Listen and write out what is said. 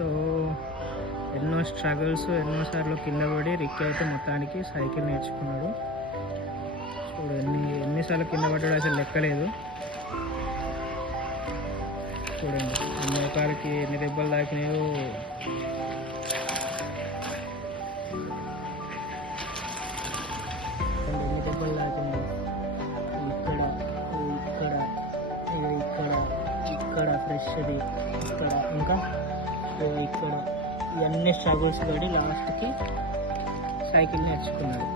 So ఎన్నో struggles, ఎన్నోసార్లు కింద పడి రిక్కీ అయితే మొత్తానికి సైకిల్ నేర్చుకున్నాడు. చూడు ఎన్నిసార్లు కింద పడ్డాడు అసలు లెక్కలేదు. చూడండి మోకాలకి ఎన్ని దెబ్బలు తాకినాయో. ఎన్ని దెబ్బలు తాకినాయి ఇక్కడ ఇక్కడ ఇక్కడ ఇక్కడ ఫ్రెష్ది ఇక్కడ ఇంకా ఇక్కడ. ఇవన్నీ స్ట్రగుల్స్ పడి లాస్ట్కి సైకిల్ నేర్చుకున్నాడు.